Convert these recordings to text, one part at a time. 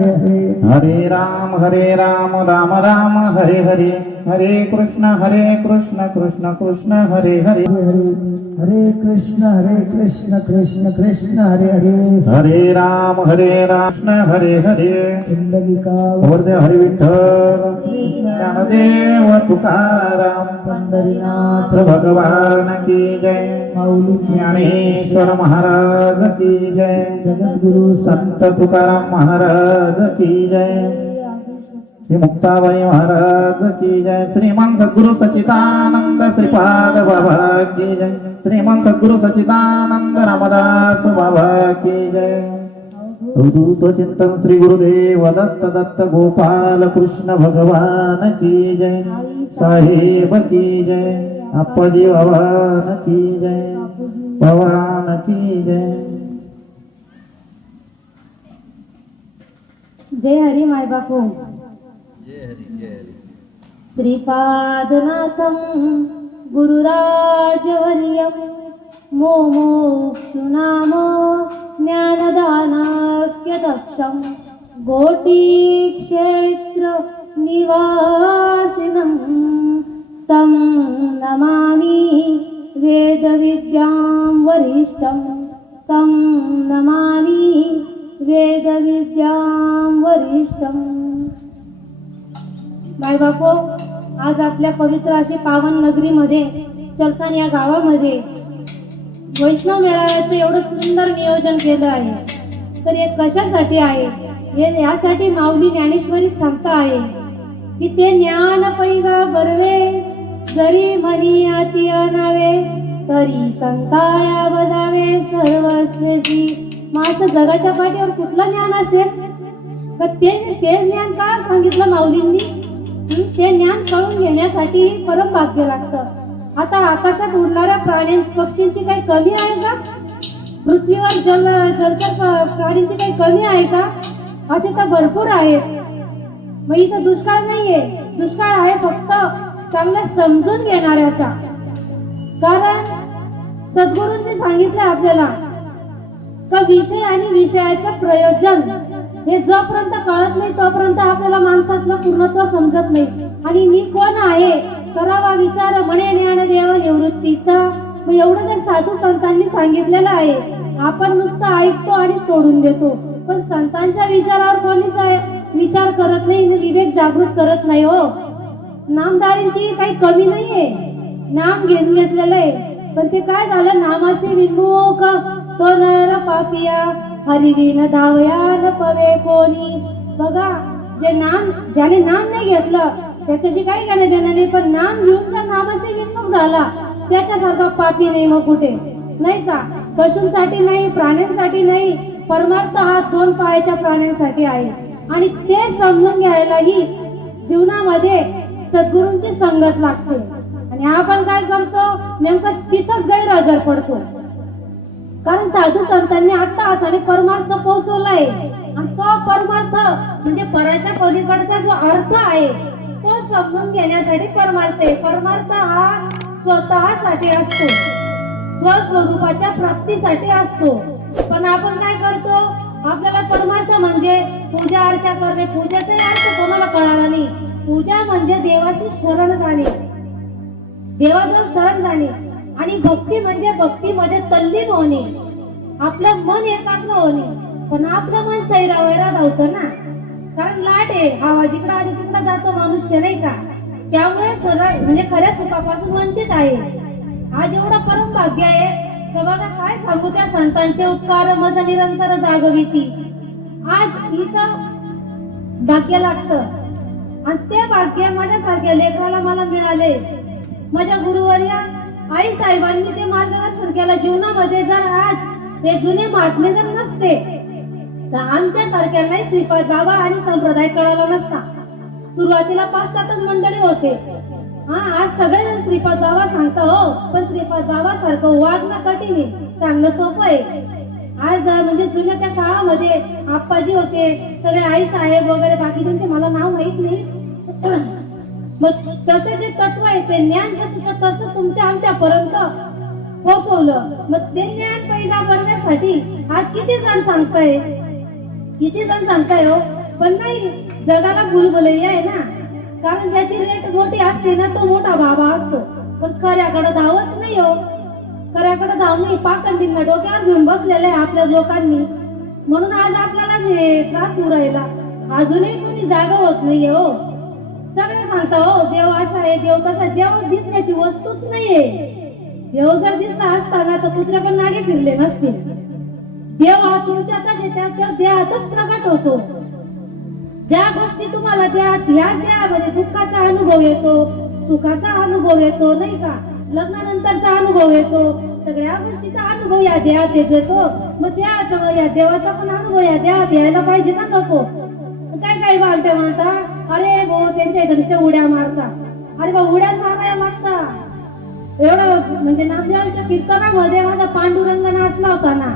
हरे हरे हरे राम राम राम हरे हरे हरे कृष्ण कृष्ण कृष्ण हरे हरे हरे कृष्ण कृष्ण कृष्ण हरे हरे हरे राम कृष्ण हरे हरे पुंडलिका वरदे हरी विठ्ठल ज्ञानदेव तुकाराम पंढरीनाथ भगवान की जय माऊली ज्ञानेश्वर महाराज की जय जगद्गुरु संत तुकाराम महाराज की जय श्री मुक्ताबाई महाराज की जय श्रीमान सद्गुरु सच्चिदानंद श्रीपाद बाबा की जय श्रीमान सद्गुरु सच्चिदानंद रामदास बाबा की जय अवधूत चिंतन श्री गुरुदेव दत्त दत्त गोपाल कृष्ण भगवान की जय साहेब की जय अप्पाजी भगवान की जय भगवान की जय जय हरी माय बापू श्रीपादनाथं गुरुराजवर्यं मोक्षुनाम ज्ञानदानाख्यदक्षं गोटीक्षेत्र निवासिनं तं नमामि वेदविद्यां वरिष्ठं तं नमामि वेदविद्यां वरिष्ठं। माय बापो, आज आपल्या पवित्र अशी पावन नगरीमध्ये चलतान या गावामध्ये वैष्णव मेळाव्याचं एवढं सुंदर नियोजन केलं आहे. तर हे कशासाठी आहे? हे यासाठी माऊली ज्ञानेश्वरी सांगता आहे की ते ज्ञान पैगा बरवे जरी मनी अति अनावे तरी संताया बजावे सर्वस्वेची. माझं जगाच्या पाठीवर कुठलं ज्ञान असेल का? ते ज्ञान का सांगितलं माऊलींनी? ते ज्ञान कळून घेण्यासाठी परम भाग्य लागतं. आता आकाशात उडणाऱ्या प्राणी पक्षींची काही कमी आहे का? पृथ्वीवर जलचर प्राणींची काही कमी आहे का? असे तर भरपूर आहेत. मग इथं दुष्काळ नाहीये. दुष्काळ आहे फक्त चांगलं समजून घेणाऱ्याचा. कारण सद्गुरूंनी सांगितलं आपल्याला का विषय आणि विषयाचं प्रयोजन हे जोपर्यंत कळत नाही तोपर्यंत आपल्याला माणसातलं पूर्णत्व समजत नाही. आणि मी कोण आहे करावा विचार म्हणे ज्ञानदेव निवृत्तीचा. मग एवढं जर साधू संतांनी सांगितलेलं आहे. आपण नुसतं ऐकतो आणि सोडून देतो, पण संतांच्या विचारावर कोणीच विचार करत नाही, विवेक जागृत करत नाही. हो, नामधारींची काही कमी नाहीये. नाम घेतलेलं आहे, पण ते काय झालं? नामाचे विमुख तो नर पापिया हरिविन धावया पवे कोणी. बघा, ज्याने नाम नाही घेतलं त्याच्याशी काही घेणं देणं नाही, पण नाम घेऊन जर नामाचे विमुख झाला त्याच्यासारखा पापी नाही मग कुठे, नाही का? पशूंसाठी नाही, प्राण्यांसाठी नाही, परमार्थ हा 2 पायाच्या प्राण्यांसाठी आहे. आणि ते समजून घ्यायलाही जीवनामध्ये सद्गुरूंची संगत लागते. आणि आपण काय करतो? नेमकं तिथंच गैरहजर पडतो. कारण साधू संतांनी आता हाताने परमार्थ पोहोचवलाय. आणि तो परमार्थ म्हणजे पराच्या पलीकडचा जो अर्थ आहे तो समजून घेण्यासाठी परमार्थ आहे. परमार्थ हा स्वतःसाठी असतो, स्वस्वरूपाच्या प्राप्तीसाठी असतो. पण आपण काय करतो? आपल्याला परमार्थ म्हणजे पूजा अर्चा करणे. पूजेचा अर्थ कोणाला कळाला नाही. पूजा म्हणजे देवाची शरण जाणे, देवाजवळ शरण जाणे. आणि भक्ती म्हणजे भक्तीमध्ये तल्लीन होणे, आपलं मन एकाग्र होणे. पण आपलं मन सैरावैरा धावतं ना, कारण लाट आहे, हवा जिकडं आली तिकडं जातो मनुष्य, नाही का? त्यामुळे सरळ म्हणजे खऱ्या सुखापासून वंचित आहे. आज एवढं परम भाग्य आहे तर बघा काय सांगू त्या संतांचे उपकार मज निरंतर जागविती. आज इथं भाग्य लागतं आणि ते भाग्य माझ्यासारख्या लेकराला मला मिळाले. माझ्या गुरुवर्या आई साहेबांनी ते मार्गदर्शन केलं जीवनामध्ये. जर आज ते जुने महात्मे जर नसते तर आमच्या सारख्यांनाही श्रीपाद बाबा आणि संप्रदाय कळाला नसता. सुरुवातीला 5-7 मंडळी होते. आज सगळे श्रीपाद बाबा सांगता. हो, पण श्रीपाद बाबा सारखं वागणं कठीण आहे, सांगणं सोपं आहे. आज म्हणजे जुन्या त्या काळामध्ये आप्पाजी होते, सगळे आई साहेब वगैरे बाकीच्यांचे मला नाव माहित नाही. मग तसे जे तत्व आहे ते ज्ञान तसं तुमच्या आमच्यापर्यंत पोहोचवलं. मग ते ज्ञान पहिला बनण्यासाठी आज किती जण सांगताय हो पण नाही, जगाला भुलभुलैया आहे ना, कारण ज्याची रेट मोठी असते ना तो मोठा बाबा असतो, पण खऱ्याकडे धावत नाही हो. खऱ्याकडे धाव नाही, पाखंडींना डोक्यावर घेऊन बसलेलं आहे आपल्या लोकांनी. म्हणून आज आपल्याला जे त्रास होऊ राहिला, अजूनही कोणी जागा होत नाहीये हो. सगळे सांगता हो देव असा आहे, देव तसा. देव दिसण्याची वस्तूच नाहीये. देव जर दिसला असता ना तर कुत्रे पण मागे फिरले नसते. देव हा तुमच्यातच येतात, देव देहातच प्रकट होतो. ज्या गोष्टी तुम्हाला ह्या देहामध्ये दुःखाचा अनुभव येतो, सुखाचा अनुभव येतो नाही का, लग्नानंतरचा अनुभव येतो, सगळ्या गोष्टीचा अनुभव या देहात येतो. मग त्या या देवाचा पण अनुभव या देहात यायला पाहिजे ना, नको. काय बालते म्हणता, अरे भो त्यांच्या इथे उड्या मारता. अरे बा उड्या मारायला लागता एवढं, म्हणजे नामदेवाच्या कीर्तनामध्ये माझा पांडुरंग नाचला होता ना,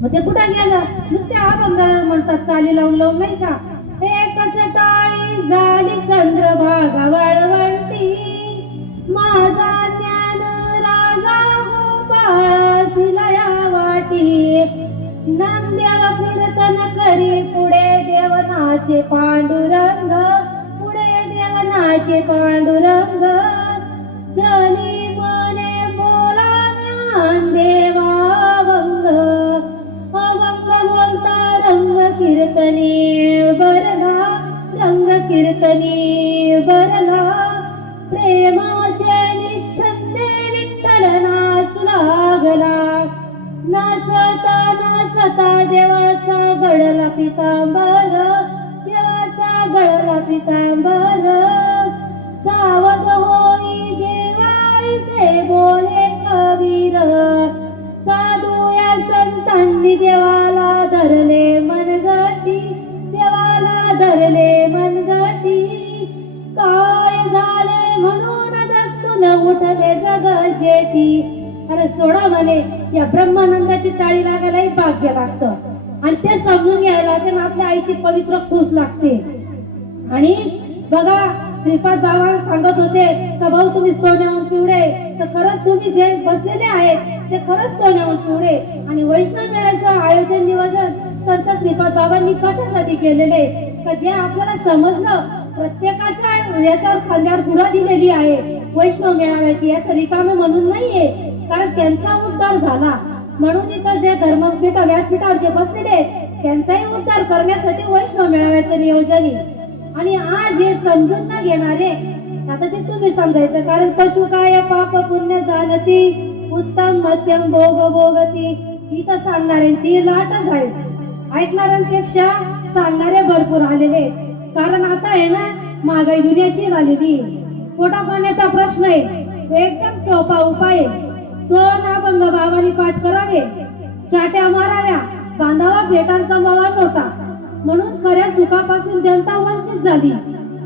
मग ते कुठं गेलं? नुसते अभंग म्हणतात चाली लावून लावून नाही का. एकच टाळी झाली चंद्रभागा वळवंटी, माझा ज्ञान राजा गोपाळा सिलया वाटी. नामदेव कीर्तन करी पुढे देवनाचे पांडुरंग, पुढे देवनाचे पांडुरंग. जनी मने बोला ज्ञान देवावंग, अवंग बोलता रंग कीर्तनी बरला, रंग कीर्तनी बरला. प्रेमाचे निच्छंदे विठ्ठल नाचू लागला, नाचता नाचता देवाचा गळला पितांबर, देवाचा गळला पितांबर. सावध होई देवाचे बोले कबीर, साधू या संतांनी देवाला धरले मनगटी, देवाला धरले मनगटी. काय झाले म्हणून दस्तून उठले जग जेठी. अरे सोडा म्हणे, या ब्रह्मानंदाची टाळी लागायलाही भाग्य लागतं, आणि ते समजून घ्यायला ते आपल्या आईची पवित्र खूस लागते. आणि बघा श्रीपाद बाबा सांगत होते का भाऊ तुम्ही सोन्याहून पिवळे, तर खरंच तुम्ही जे बसलेले आहेत ते खरंच सोन्याहून पिवळे. आणि वैष्णव मेळ्याचं आयोजन नियोजन संत श्रीपाद बाबांनी कशासाठी केलेले, का जे आपल्याला समजलं प्रत्येकाच्या याच्यावर खांद्यावर धुरा दिलेली आहे वैष्णव मेळाव्याची, याचं रिकामे म्हणून नाहीये, कारण त्यांचा उद्धार झाला. म्हणून इथं जे धर्मपीठ व्यासपीठावर जे बसलेले त्यांचाही उद्धार करण्यासाठी वैष्णव मेळाव्याचं नियोजन आहे. आणि आज हे समजून न घेणारे, आता ते तुम्ही समजायचं, कारण पशु काय पाप पुण्य जाणती, उत्तम मध्यम भोग भोगती. इथं सांगणाऱ्यांची लाटच आहे, ऐकणाऱ्यांपेक्षा सांगणारे भरपूर आलेले. कारण आता आहे ना महागाई दुनियाची झालेली, पोटा पाण्याचा प्रश्न आहे, एकदम सोपा उपाय आहे. दोन अभंग बाबांनी पाठ करावे, चाट्या माराव्या, बांधावा भेटांचा मावा नोटा. म्हणून खऱ्या सुखापासून जनता वंचित झाली.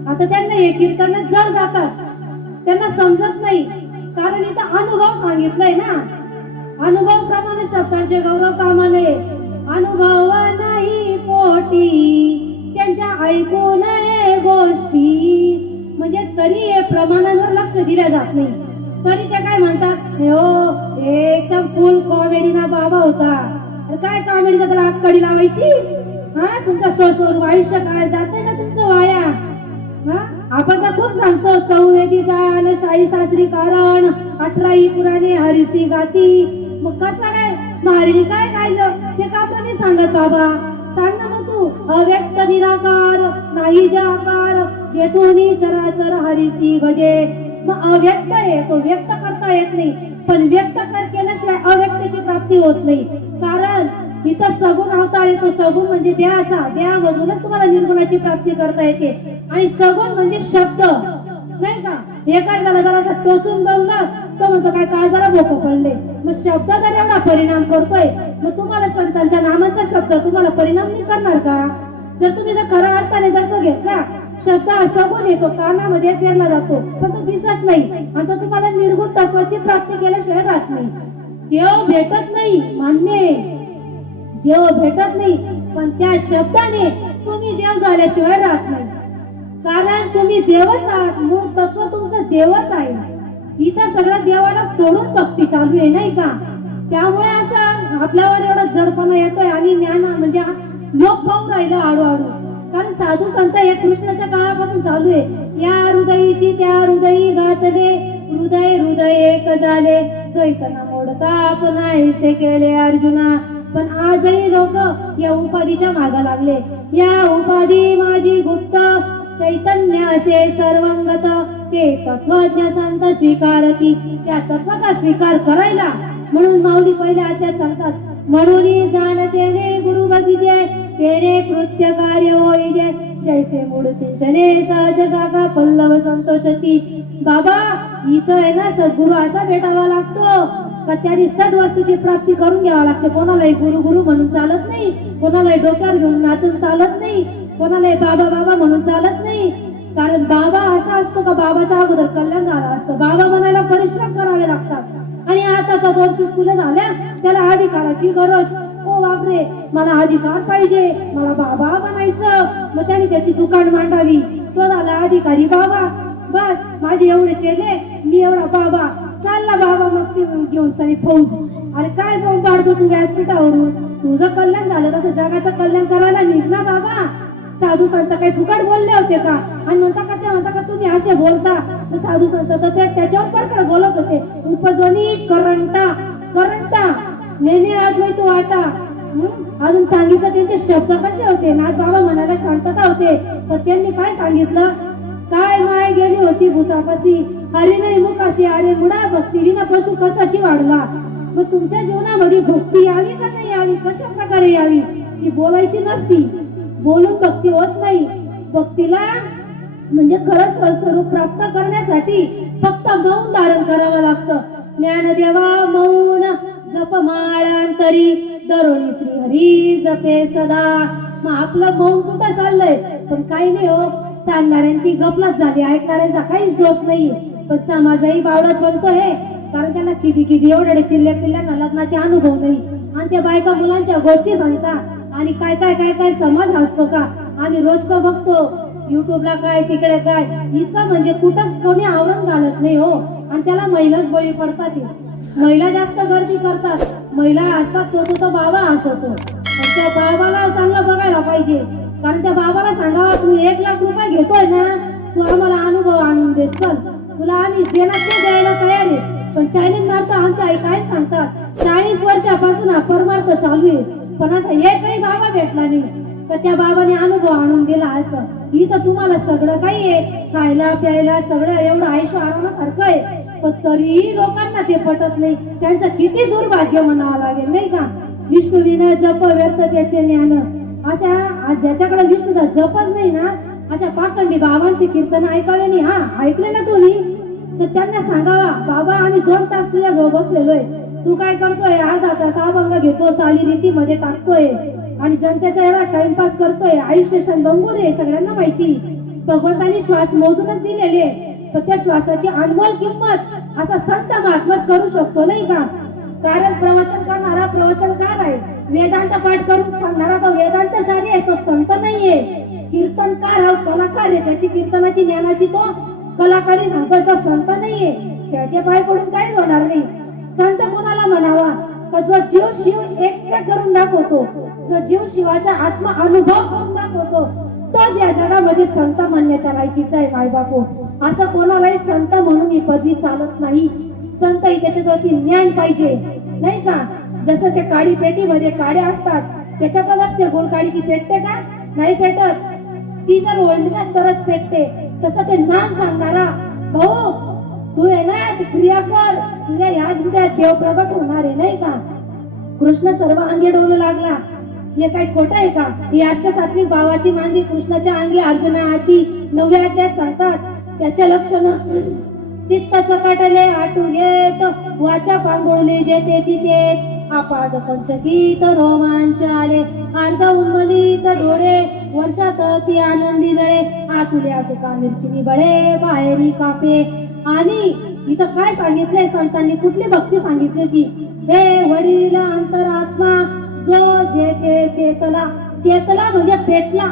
आता त्यांना हे कीर्तन जड जातात, त्यांना समजत नाही, कारण इथं अनुभव सांगितलंय ना. अनुभव प्रमाणे शब्दांचे गौरव कामा नये, अनुभव नाही पोटी त्यांच्या ऐकू नये गोष्टी. म्हणजे तरी हे प्रमाणावर लक्ष दिल्या जात नाही, तरी ते काय म्हणतात, हो एकदम फुल कॉमेडी ना बाबा होता. काय कॉमेडीचा त्याला आकडी लावायची, हा तुमचं स्वस्वरूप आयुष्य काय जातंय ना तुमचं वाया. हा आपण तर खूप सांगतो, चौवेदी जाण शाही शास्त्री कारण, 18 पुराणे हरिसी गाती. मग कसा काय महारी काय गायलं ते का पण सांगत बाबा, सांग ना मग तू. अव्यक्त निराकार नाही जे आकार, जेथून चराचर हरिसी भजे. मग अव्यक्त आहे, तो व्यक्त करता येत नाही, पण व्यक्त केल्याशिवाय अव्यक्ताची प्राप्ती होत नाही. कारण इथं सगुण अवतार येतो. सगुण म्हणजे देहाचा, देहामधूनच तुम्हाला निर्गुणाची प्राप्ती करता येते. आणि सगुण म्हणजे शब्द नाही का. एखाद्याला जरा टोचून बोललं तर म्हणतो काय काळ जरा भोकं पडले. मग शब्द जर एवढा परिणाम करतोय, मग तुम्हाला संतांच्या नामाचा शब्द तुम्हाला परिणाम नाही करणार का? जर तुम्ही जर खऱ्या अर्थाने जर तो घेतला, शब्द हा सगुण येतो, कानामध्ये पेरला जातो, पण तो दिसत नाही, आणि तो तुम्हाला निर्गुण तत्वाची प्राप्ती केल्याशिवाय राहत नाही. देव भेटत नाही, मान्य, देव भेटत नाही, पण त्या शब्दाने तुम्ही देव झाल्याशिवाय राहत नाही. कारण तुम्ही देवच आहात, मूळ तत्व तुमचं देवच आहे. इथं सगळं देवाला सोडून भक्ती चालू आहे नाही का. त्यामुळे असं आपल्यावर एवढा जडपणा येतोय. आणि ज्ञान म्हणजे लोक पाहून राहिलं हळूहळू, कारण साधू संत हे कृष्णाच्या काळापासून चालू आहे. या हृदयीची त्या हृदयी घातले, हृदय हृदय एक झाले, द्वैतना मोडता पुन्हा ऐसे केले अर्जुना. पण आजही लोक या उपाधीच्या मागा लागले. या उपाधी माझी गुप्त, चैतन्य असे सर्वंगत, ते तत्वज्ञ संत स्वीकारती. त्या तत्वाचा स्वीकार करायला म्हणून माऊली पहिल्या अध्यायात सांगतात, म्हणून जाणतेने गुरु बघिजे, तेने कृत्य कार्य होईजे, जैसे मूळ सिंचने सहज शाखा पल्लव संतोषती. बाबा इथं आहे ना सद्गुरु असा भेटावा लागतो का त्याने सद्वस्तूची प्राप्ती करून घ्यावा लागते. कोणालाही गुरु गुरु म्हणून चालत नाही, कोणालाही डोक्यावर घेऊन नाचून चालत नाही, कोणालाही बाबा बाबा म्हणून चालत नाही. कारण बाबा असा असतो का बाबाचा अगोदर कल्याण झाला असतं. बाबा म्हणायला परिश्रम करावे लागतात आणि आताचा 2 चुटकुल्या झाल्या त्याला अधिकाराची गरज. ओ बापरे मला अधिकार पाहिजे, मला बाबा बनायचं, मग त्याने त्याची दुकान मांडावी, तो झाला अधिकारी बाबा. बस माझे एवढे चेले, मी एवढा बाबा, चालला बाबा मग ते घेऊन सारी फौज. अरे काय बोंब पाडतो तू व्यासपीठावरून, तुझं कल्याण झालं तसं जगाचं कल्याण करायला निघ ना बाबा. साधू संत काही फुकट बोलले होते का? आणि म्हणता का तुम्ही असे बोलता. साधू संत तर त्याच्यावर पडकडे बोलत होते. उपध्वनी करंटा करंटा नेने अद्वैत वाटा. अजून सांगितलं त्यांचे शब्द कसे होते. नाथ बाबा म्हणायला शांतता होते, पण त्यांनी काय सांगितलं, काय माय गेली होती भूतापासी, हरी नाही मुखासी, अरे मुडा भक्ती विना पशु कसाशी वाढला. मग तुमच्या जीवनामध्ये भक्ती यावी का नाही यावी, कशा प्रकारे यावी, ती बोलायची नसती. बोलून भक्ती होत नाही. भक्तीला म्हणजे खरंच स्वरूप प्राप्त करण्यासाठी फक्त मौन धारण करावं लागतं. ज्ञानदेवा मौन जप माळांतरी, दरोणी श्री हरी जपे सदा. मग आपलं मौन कुठं चाललंय, पण काही नाही हो, सांगणाऱ्यांची गफलत झाली, ऐकणाऱ्यांचा काहीच दोष नाहीये. पण समाजही बावळत बनतोय, कारण त्यांना किती एवढे चिल्ले पिल्ल्यांना लग्नाचे अनुभव नाही, आणि त्या बायका मुलांच्या गोष्टी सांगतात. आणि काय काय काय काय समाज असतो का आम्ही रोजचं बघतो युट्यूबला, काय तिकडे काय, इतकं म्हणजे कुठंच कोणी आवरण घालत नाही हो. आणि त्याला महिलाच बळी पडतात. महिला जास्त गर्दी करतात. महिला असतात तो बाबा असतो, त्या बाबाला चांगलं बघायला पाहिजे. कारण त्या बाबाला सांगावा, तू 1 लाख रुपये घेतोय ना, तू आम्हाला अनुभव आणून देत चल, तुला आम्ही देण्यात ते द्यायला तयार आहे. पण चायनीज मार्ग आमच्या आई काय सांगतात, 40 वर्षापासून हा परमार्थ चालू आहे, पण असा एकही बाबा भेटला नाही तर त्या बाबाने अनुभव आणून दिला. असं इथं तुम्हाला सगळं काही आहे, खायला प्यायला सगळं एवढं आयुष्य आरामासारखं आहे, पण तरीही लोकांना ते पटत नाही. त्यांचं किती दुर्भाग्य म्हणावं लागेल नाही का. विष्णू विना जप व्यर्थ त्याचे ज्ञान. अशा ज्याच्याकडे विष्णूचा जपच नाही ना, अशा पाखंडी बाबांची कीर्तन ऐकावे नाही. हा ऐकले ना तुम्ही, तर त्यांना सांगावा, बाबा आम्ही 2 तास तुझ्या जवळ बसलेलोय, तू काय करतोय, अर्धा तास अभंग घेतो, चालीरीतीमध्ये टाकतोय आणि जनतेचा एवढा टाइमपास करतोय. आयुष्य बंगूर आहे, सगळ्यांना माहिती. भगवंतानी श्वास मोजूनच दिलेले, पण त्या श्वासाची अनमोल किंमत असा संत महात्माच करू शकतो नाही का. कारण प्रवचन करणारा प्रवचनकार आहे, वेदांत पाठ करून सांगणारा तो वेदांतचारी आहे, तो संत नाहीये. कीर्तनकार हा कलाकार आहे, त्याची कीर्तनाची ज्ञानाची तो कलाकारी सांगतोय, तो संत नाहीये. त्याच्या पाय पडून काहीच होणार नाही. संत कोणाला म्हणावा, का जो जीव शिव एक करून दाखवतो, जो जीव शिवाचा आत्मा अनुभव करून दाखवतो, तो या जगामध्ये संत म्हणण्याच्या लायकीचा आहे. मायबापू, असं कोणालाही संत म्हणून ही पदवी चालत नाही. संत ही त्याच्यावरती ज्ञान पाहिजे नाही का. जसं ते काडी पेटीमध्ये काड्या असतात, त्याच्यातच असते गोल काडी, ती पेटते का? नाही पेटत. ती जर ओढण्यात तरच पेटते. तसं ते नाम सांगणारा, भाऊ तू आहे ना, ती क्रिया कर, तुझ्या याच हृदयात देव प्रगट होणार आहे नाही का. कृष्ण सर्व अंगी डोलू लागला, हे काही खोटं आहे का. ही अष्टसात्विक भावाची मांडी कृष्णाच्या अंगी अर्जुना आती 9व्या अध्यायात सांगतात. त्याचे लक्षण, चित्त चकाटले आटू घेत, वाचा पांगोळली जेतेची ते, आपाद पंचकीत रोमांच आले, अर्ध उन्मलित डोळे, वर्षात ती आनंदी जळे, आतुले सुका मिरची बळे, बाहेरी कापे. आणि इथं काय सांगितलंय संतांनी, कुठली भक्ती सांगितली की, हे वडील अंतरात्मा जो जेते चेतला, चेतला म्हणजे पेटला,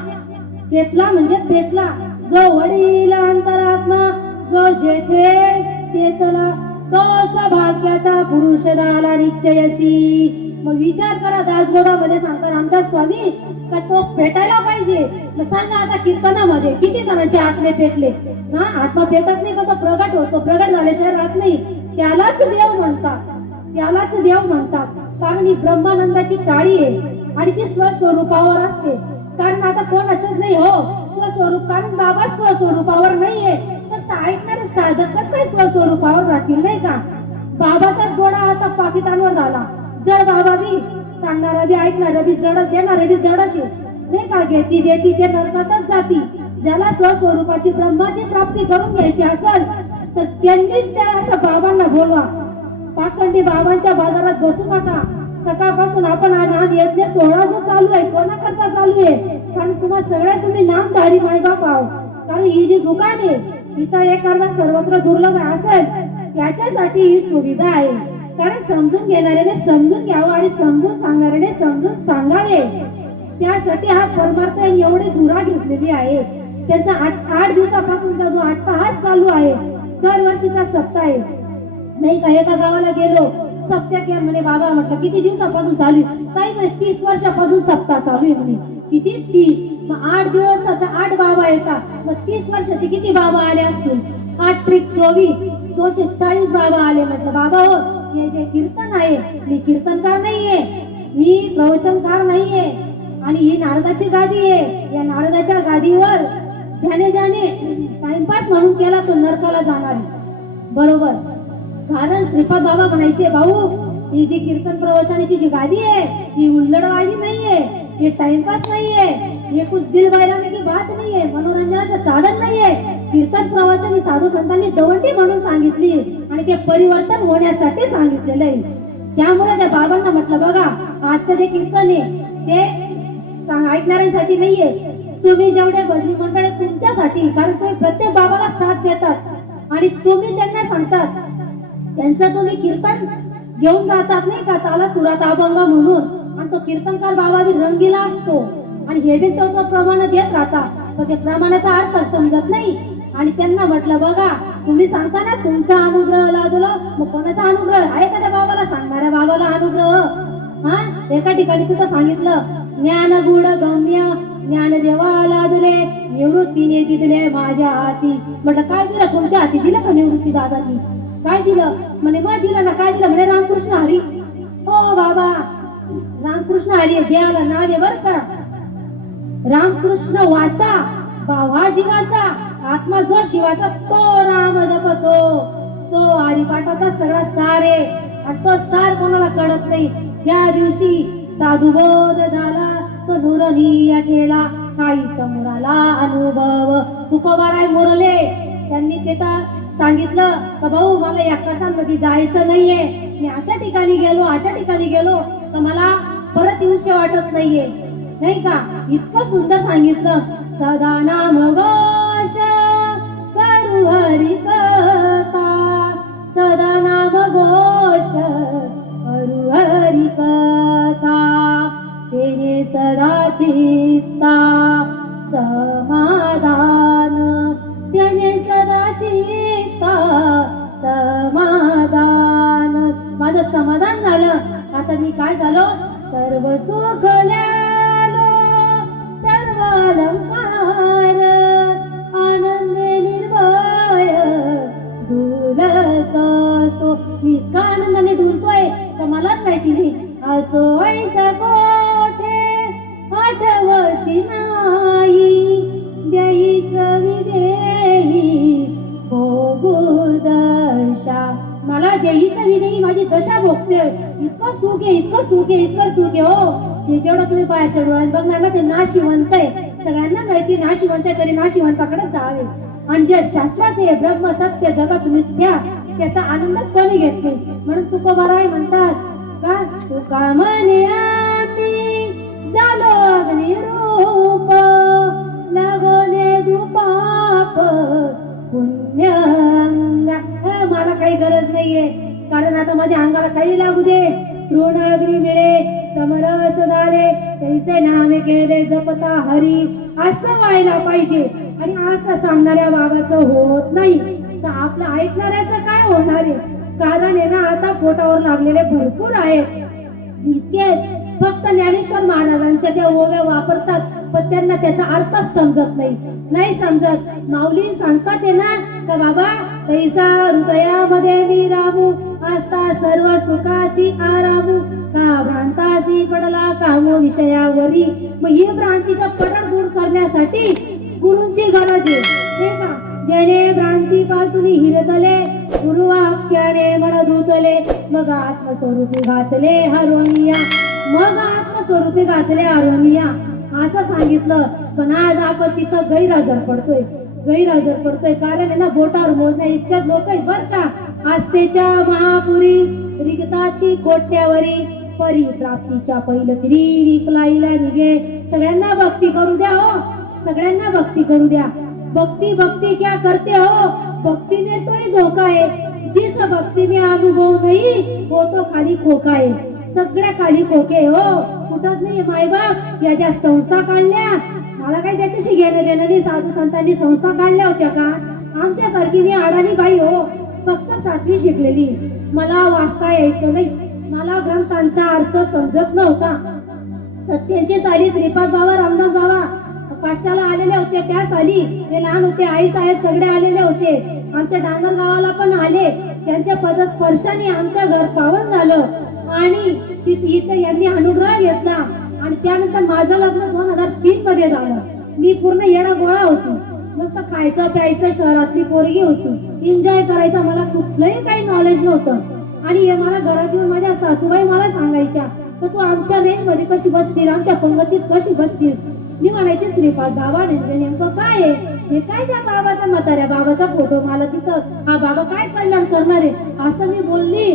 चेतला म्हणजे पेटला, जो वडील अंतरात्मा जो जेथे चेतला, तोच भाग्याचा पुरुष झाला निश्चयसी. मग विचार करा, दासबोधामध्ये सांगतात रामदास स्वामी का तो पेटायला पाहिजे. मग सांगा आता कीर्तनामध्ये किती जणांचे आत्मे पेटले. हा, आत्मा पेटत नाही का, तो प्रगट होतो. प्रगट झाल्याशिवाय राहत नाही. त्यालाच देव म्हणतात, त्यालाच देव म्हणतात. कारण ही ब्रह्मानंदाची टाळी आहे आणि ती स्वस्वरूपावर असते. कारण आता कोणाचंच नाही हो स्वस्वरूप, कारण बाबा स्वस्वरूपावर नाहीये. तर ऐकणारे साधक कसं काय स्वस्वरूपावर राहतील, नाही का. बाबाचाच डोळा आता पाकिटांवर झाला. जड बाबा बी सांगणारा बी ऐकणारा बी जडच, देणारे बी जडच आहे, नाही का. घेती देती ते नरकातच जाती. ज्याला स्वस्वरूपाची ब्रह्माची प्राप्ती करून घ्यायची असेल तर त्यांनीच त्या अशा बाबांना बोलवा. पाखंडी बाबांच्या बाजारात बसू नका. सकाळपासून आपण हा नाम यज्ञ सोहळा जो चालू आहे कोणाकरता चालू आहे, कारण तुम्ही नामधारी मायबाप आहो. कारण ही जी दुकान आहे इथं एखादा सर्वत्र दुर्लभ असेल त्याच्यासाठी ही सुविधा आहे. कारण समजून घेणाऱ्याने समजून घ्यावं आणि समजून सांगणाऱ्याने समजून सांगावे. त्यासाठी हा परमार्थ एवढी धुरा घेतलेली आहे. त्यांचा 8 दिवसापासूनचा जो अट्टहास चालू आहे, दरवर्षीचा सप्ताह आहे, नाही का. एका गावाला गेलो, सप्ताह केला म्हणे. बाबा म्हटलं किती दिवसापासून चालू आहे. काही म्हणे 30 वर्षापासून सप्ताह चालू आहे म्हणे. किती 30? मग 8 दिवसाचा 8 बाबा येतात. मग 30 वर्षाचे किती बाबा आले असतील? 8 त्रिक 24, 240 बाबा आले. म्हटलं बाबा हो, हे जे कीर्तन आहे, मी कीर्तनकार नाहीये, मी प्रवचनकार नाहीये, आणि ही नारदाची गादी आहे. या नारदाच्या गादीवर ज्याने टाइमपास म्हणून केला तो नरकाला जाणार आहे. बरोबर. कारण श्रीपाद बाबा म्हणायचे, भाऊ ही जी कीर्तन प्रवचनाची जी गादी आहे ही उल्लडबाजी नाहीये, हे टाइमपास नाहीये, हे कुछ दिल बहलाने की बात नाहीये, मनोरंजनाचं साधन नाहीये. कीर्तन प्रवचन ही साधू संतांनी दवंडी म्हणून सांगितली आणि ते परिवर्तन होण्यासाठी सांगितलेलं आहे. त्यामुळे त्या बाबांना म्हटलं बघा, आजचं जे कीर्तन आहे ते ऐकणाऱ्यांसाठी नाहीये. तुम्ही जेवढे भजनी मंडळ आहेत तुमच्यासाठी, कारण तुम्ही प्रत्येक बाबाला साथ देतात आणि तुम्ही त्यांना सांगतात, त्यांचं तुम्ही कीर्तन घेऊन जातात, नाही का, ताला सुरात अभंग म्हणून. आणि तो कीर्तनकार बाबा बी रंगीला असतो आणि हे बी तो प्रमाण देत राहतात, पण ते प्रमाणाचा अर्थ समजत नाही. आणि त्यांना म्हटलं बघा, तुम्ही सांगता ना तुमचा अनुग्रह लादलो, मग कोणाचा अनुग्रह आहे का त्या बाबाला? सांगणाऱ्या बाबाला अनुग्रह. हा, एका ठिकाणी तिथं सांगितलं, ज्ञान गुण गम्य ज्ञान देवाला दिले, निवृत्तीने दिले माझ्या हाती. म्हटलं काय दिलं तुमच्या हाती? दिलं का निवृत्ती दादानी? काय दिलं म्हणे? मग दिलं ना. काय दिलं म्हणे? रामकृष्ण हरी. हो बाबा, रामकृष्ण हरी देवाला नाव आहे बर का. रामकृष्ण वाचा, भावा जीवाचा, आत्मा जो शिवाचा तो राम जपतो, तो हरिपाठाचा सगळा सार आहे. आणि तो सार कोणाला कळत नाही. ज्या दिवशी साधुबोध झाला तो नुरनी ठेला, काही समोराला अनुभव. तुकोबाराय मुरले त्यांनी तेता सांगितलं का भाऊ मला या कथांमध्ये जायचं नाहीये, मी अशा ठिकाणी गेलो तर मला परत येऊशे वाटत नाहीये, नाही का. इतकं सुंदर सांगितलं. सदा नाम घोष करू हरी कथा, सदा नाम घोष करू हरी कथा, तेने सदा चित्ता समाधान, त्याने सदा चित्ता समाधान. माझं समाधान झालं. आता मी काय झालो? सर्व सुख ल्यालो, सर्व अलंकार, आनंद निर्भय डुलत असो. मी इतका आनंदाने डुलतोय तर मलाच माहिती नाही. असो ऐसा कोठे आठवची नाही, द्यायच विदेही भोगू दशा. मला द्यायच विदेही माझी दशा भोगते. इतकं सुख आहे, इतकं सुख आहे, इतकं सुख आहे हो. हे जेवढं तुम्ही पायाच्या डोळ्यात बघणार ना ते नाशिवंत आहे. सगळ्यांना माहिती नाशिवंत आहे, तरी नाशिवंताकडे जावे. आणि जे शाश्वत आहे ब्रह्म सत्य जगत मिथ्या त्याचा आनंदच कोणी घेत नाही. म्हणून तुकोबाराय म्हणतात का, तुका म्हणे आम्ही झालो अग्निरूप, लगोने दुपाप पुण्यंगा. मला काही गरज नाहीये, कारण आता माझ्या अंगाला काही लागू दे. तृणाग्री मिळे समरस झाले, त्याचे नामे केले जपता हरी. असं व्हायला पाहिजे. आणि असं सांगणाऱ्या बाबाचं होत नाही तर आपलं ऐकणाऱ्याचं काय होणार आहे? कारण आहे ना, आता पोटावर लागलेले भरपूर आहेत. इतके फक्त ज्ञानेश्वर महाराजांच्या त्या ओव्या वापरतात, पण त्यांना त्याचा अर्थच समजत नाही समजत. माऊली सांगतात आहे ना का बाबा, तैसा हृदयामध्ये मी राहू, असता सर्व सुखाची आरामू, का भ्रांताची पडला कामो विषयावरी. मग ही भ्रांतीचा पटल दूर करण्यासाठी गुरूंची गरज आहे का. जेणे भ्रांतीपासून हिरतले, गुरु वाक्याने मन धुतले, मग आत्मस्वरूपी घातले हरवणिया, मग आत्मस्वरूपी घातले हरवणिया असं सांगितलं. पण आज आपण तिथं गैरहजर पडतोय कारण आहे ना, बोटावर मोजण्या इतक्याच लोक आहेत बर का. आस्थेच्या महापुरी रिगतात ती कोट्यावरी, परी प्राप्तीच्या पहिलं तरी विकलाईला निघे. सगळ्यांना भक्ती करू द्या हो, सगळ्यांना भक्ती करू द्या. भक्ती क्या करते हो, भक्ती में तो ही धोका है, जिस भक्ती में अनुभव नहीं वो तो खाली खोका है. सगळ्या खाली खोके हो, कुठंच नाही. मायबाप या ज्या संस्था काढल्या, मला काही त्याच्याशी घेणं देणं नाही. साधू संतांनी संस्था काढल्या होत्या का? आमच्यासारखी मी अडाणी बाई हो, फक्त 7वी शिकलेली. मला वाचता यायचं नाही, मला ग्रंथांचा अर्थ समजत नव्हता. 87 साली श्रीपाद बाबा, रामदास बाबा पाष्टाला आलेले होते. त्या साली ते लहान होते, आई साहेब सगळे आलेले होते. आमच्या डांगर गावाला पण आले. त्यांच्या पदस्पर्शाने आमच्या घर पावन झालं आणि इथं यांनी अनुग्रह घेतला. आणि त्यानंतर माझं लग्न 2003 मध्ये झालं. मी पूर्ण येडा गोळा होती, मस्त खायचं प्यायचं, शहरातली पोरगी होती, एन्जॉय करायचं, मला कुठलंही काही नॉलेज नव्हतं. आणि हे मला घरात येऊन माझ्या सासूबाई मला सांगायच्या, तर तू आमच्या रेंज मध्ये कशी बसतील, आमच्या पंगतीत कशी बसतील. मी म्हणायचे श्रीपाद बाबा नेमकं काय आहे हे, काय त्या बाबाचा म्हाताऱ्या बाबाचा फोटो, मला तिथं हा बाबा काय कल्याण करणार आहे असं मी बोलली.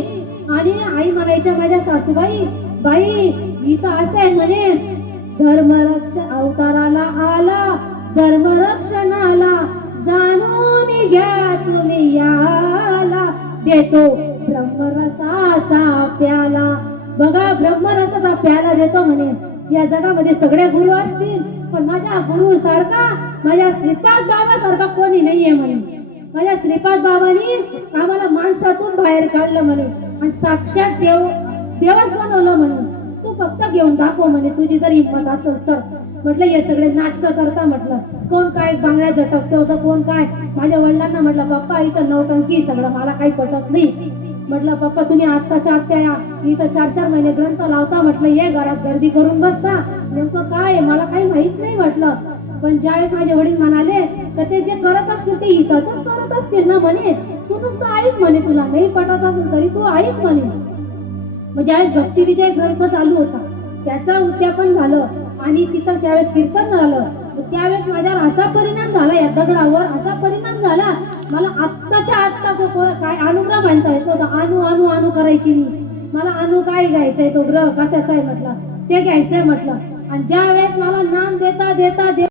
आणि आई म्हणायच्या माझ्या सासूबाई, बाई इथं असं आहे म्हणे, धर्मरक्षण अवताराला आला, धर्मरक्षणाला जाणून घ्या तुम्ही याला, देतो ब्रह्मरसाचा प्याला. बघा ब्रह्मरसाचा प्याला देतो म्हणे. या जगामध्ये सगळे गुरु असतील, पण माझ्या गुरु सारखा, माझ्या श्रीपाद बाबा सारखा कोणी नाहीये म्हणे. माझ्या श्रीपाद बाबांनी आम्हाला माणसातून बाहेर काढलं म्हणे आणि साक्षात देवच बनवलं म्हणे. तू फक्त घेऊन दाखव म्हणे, तुझी जर हिंमत असेल तर. म्हटलं हे सगळे नाटक करता, म्हटलं कोण काय बांगड्या झटकते होतं, कोण काय. माझ्या वडिलांना म्हटलं पप्पा इथं नौटंकी सगळं मला काही पटत नाही. म्हटलं पप्पा तुम्ही आत्ताच्या आत्या या, इथं 4-4 महिने ग्रंथ लावता, म्हटलं ये घरात गर्दी करून बसता, नेमकं काय मला काही माहित नाही म्हटलं. पण ज्यावेळेस माझे वडील म्हणाले तर ते जे करत असतील ते हिताच करत असतील ना म्हणे, तू नुसतं ऐक म्हणे, तुला नाही पटत असेल तरी तू ऐक म्हणे. म्हणजे आज भक्ती विजय ग्रंथ चालू होता, त्याचं उद्यापन झालं आणि तिथं त्यावेळेस कीर्तन झालं. त्यावेळेस माझ्यावर असा परिणाम झाला, या दगडावर असा परिणाम झाला, मला आत्ताच्या आत्ता तो काय अनुग्रह म्हणता येतो, अनु करायची मी. मला अनु काय घ्यायचंय, तो ग्रह कशाचा आहे म्हटलं, ते घ्यायचंय म्हटलं. आणि ज्या वेळेस मला नाम देता